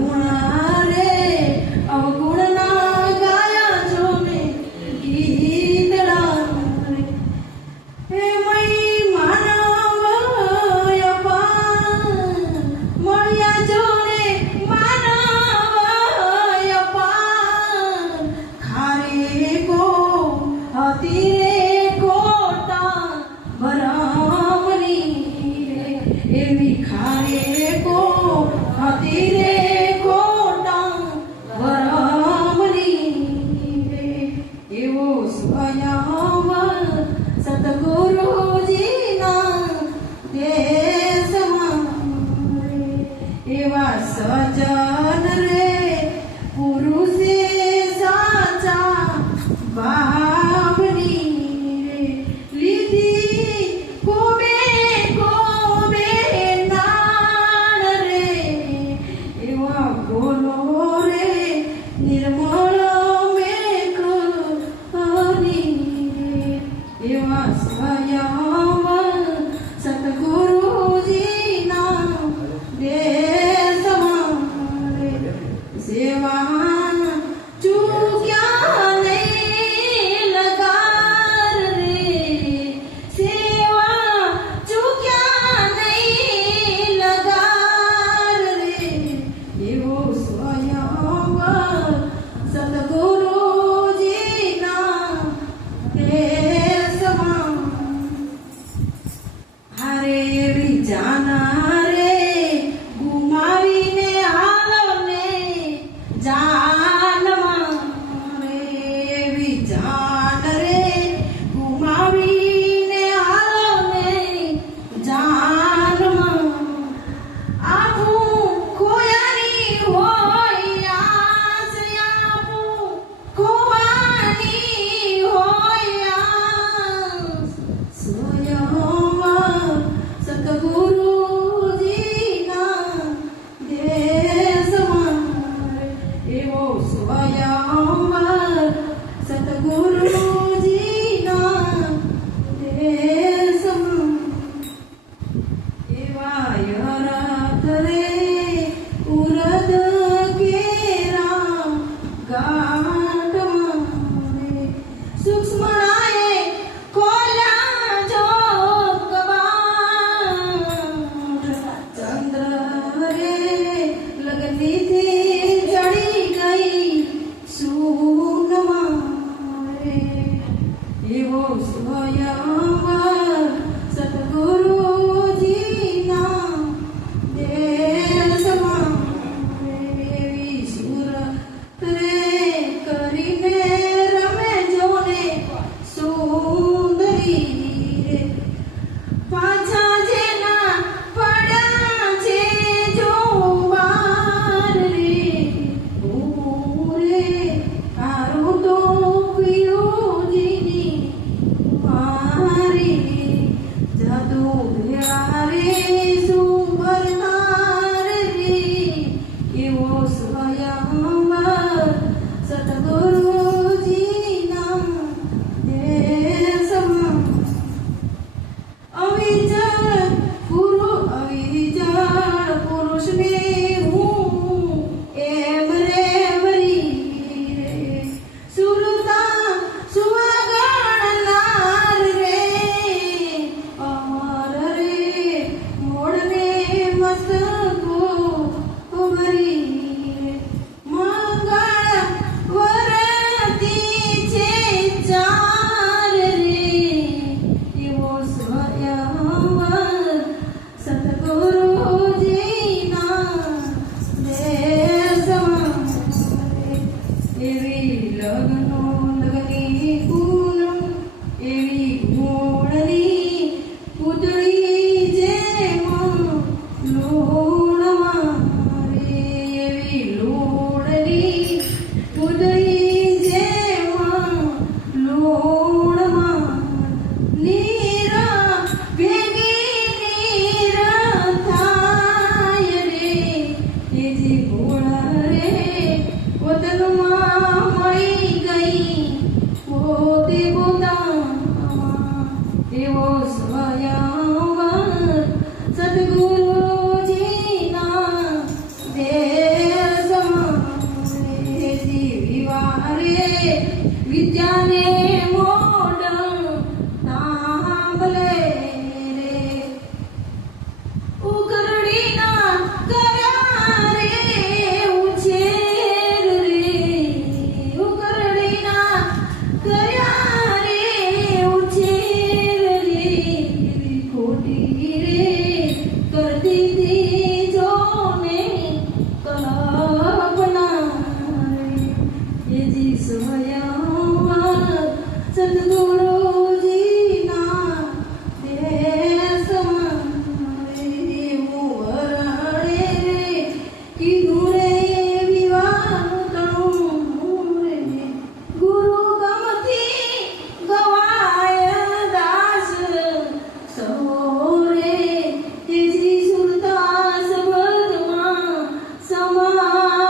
alguna ಜ್ಞಾನ लगती थी जड़ी गई सुन मारे ये वो सोया Oh.